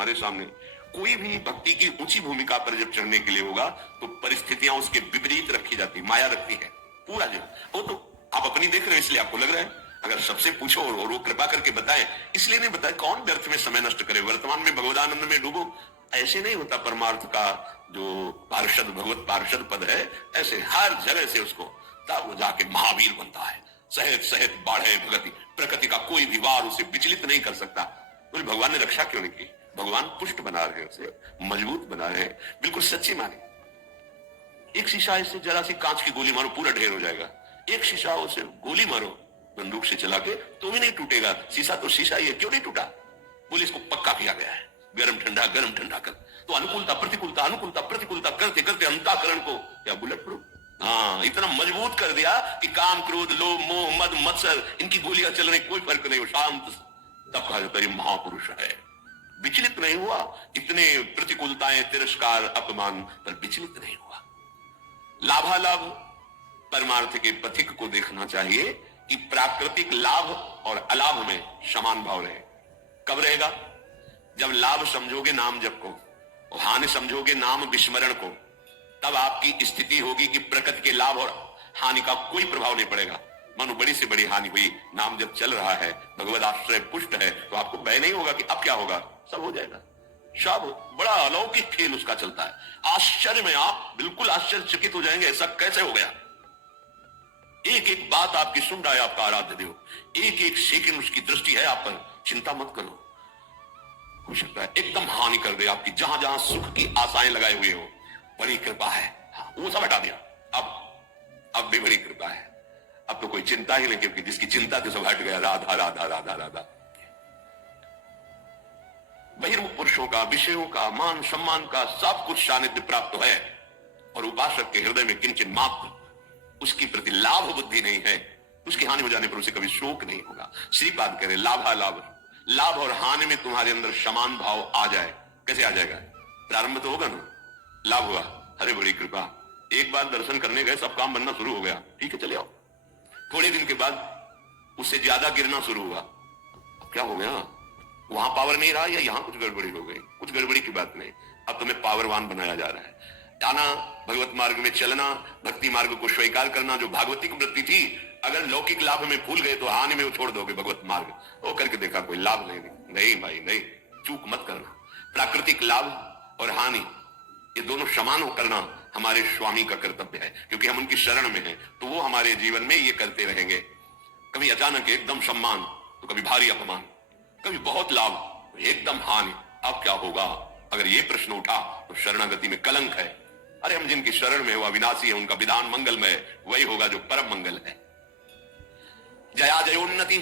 हमारे सामने। कोई भी भक्ति की ऊंची भूमिका पर जब चढ़ने के लिए होगा तो परिस्थितियां उसके विपरीत रखी जाती, माया रखती है पूरा जो वो तो आप अपनी देख रहे हो इसलिए आपको लग रहा है। अगर सबसे पूछो और वो कृपा करके बताए, इसलिए नहीं बताए कौन व्यर्थ में समय नष्ट करे, वर्तमान में भगवदानंद में डूबो। ऐसे नहीं होता परमार्थ का जो पार्षद भगवत पार्षद पद है, ऐसे हर जगह से उसको तब वो जाके महावीर बनता है। सहित सहित बाढ़े भगति, प्रकृति का कोई भी वार उसे विचलित नहीं कर सकता। बोले भगवान ने रक्षा क्यों नहीं की? भगवान पुष्ट बना रहे हैं, उसे मजबूत बना रहे हैं। बिल्कुल सच्ची माने। एक शीशा इससे जरा सी कांच की गोली मारो पूरा ढेर हो जाएगा, एक शीशा उसे गोली मारो बंदूक से चला के तो भी नहीं टूटेगा। शीशा तो शीशा ही है, क्यों नहीं टूटा? बोले इसको पक्का किया गया है, गरम ठंडा कर। तो अनुकूलता प्रतिकूलता करते करते अंतःकरण को क्या बुलेट प्रूफ, हाँ, इतना मजबूत कर दिया कि काम क्रोध लोभ मोह मद मत्सर इनकी गोलियां चलने कोई फर्क नहीं हो, शांत। तब कहा जाता है ये महापुरुष है, विचलित नहीं हुआ। इतने प्रतिकूलताएं तिरस्कार अपमान पर विचलित नहीं हुआ। लाभालाभ परमार्थ के पथिक को देखना चाहिए कि प्राकृतिक लाभ और अलाभ में समान भाव रहे। कब रहेगा? जब लाभ समझोगे नाम जप को और हानि समझोगे नाम विस्मरण को, तब आपकी स्थिति होगी कि प्रकृति के लाभ और हानि का कोई प्रभाव नहीं पड़ेगा। मानो बड़ी से बड़ी हानि हुई, नाम जब चल रहा है, भगवत आश्रय पुष्ट है, तो आपको भय नहीं होगा कि अब क्या होगा, सब हो जाएगा। सब बड़ा अलौकिक खेल उसका चलता है। आश्चर्य में आप बिल्कुल आश्चर्यचकित हो जाएंगे, ऐसा कैसे हो गया। एक एक बात आपकी सुन रहा है आपका आराध्य देव, एक एक सेकंड उसकी दृष्टि है आप पर। चिंता मत करो, हो सकता है एकदम हानि कर दे आपकी, जहां जहां सुख की आशाएं लगाए हुए हो। बड़ी कृपा है, हाँ, वो सब हटा दिया। अब भी बड़ी कृपा है, अब तो कोई चिंता ही नहीं, क्योंकि जिसकी चिंता थी सब हट गया। राधा राधा राधा राधा। बहिर्मुख पुरुषों का, विषयों का, मान सम्मान का सब कुछ सानिध्य प्राप्त है, और उपासक के हृदय में किंचन मात्र उसकी प्रति लाभ बुद्धि नहीं है, उसकी हानि हो जाने पर उसे कभी शोक नहीं होगा। श्रीपाद कह रहे लाभालाभ, लाभ और हानि में तुम्हारे अंदर समान भाव आ जाए। कैसे आ जाएगा? प्रारंभ तो होगा ना, लाभ हुआ, अरे बड़ी कृपा, एक बार दर्शन करने गए सब काम बनना शुरू हो गया, ठीक है चले आओ। थोड़े दिन के बाद उससे ज्यादा गिरना शुरू हुआ, अब क्या हो गया? वहां पावर नहीं रहा या यहां कुछ गड़बड़ी हो गई? कुछ गड़बड़ी की बात नहीं, अब तुम्हें पावरवान बनाया जा रहा है। आना, भगवत मार्ग में चलना, भक्ति मार्ग को स्वीकार करना, जो भागवतिक वृत्ति थी, अगर लौकिक लाभ में भूल गए तो हानि में वो छोड़ दोगे भगवत मार्ग। वो करके देखा कोई लाभ नहीं भाई नहीं, चूक मत करना। प्राकृतिक लाभ और हानि ये दोनों समान हो करना हमारे स्वामी का कर्तव्य है, क्योंकि हम उनकी शरण में हैं, तो वो हमारे जीवन में ये करते रहेंगे। कभी अचानक एकदम सम्मान तो कभी भारी अपमान, कभी बहुत लाभ एकदम हानि। अब क्या होगा? अगर ये प्रश्न उठा तो शरणागति में कलंक है। अरे हम जिनकी शरण में, वो अविनाशी है, उनका विधान मंगलमय, वही होगा जो परम मंगल है। जया जयोन्नति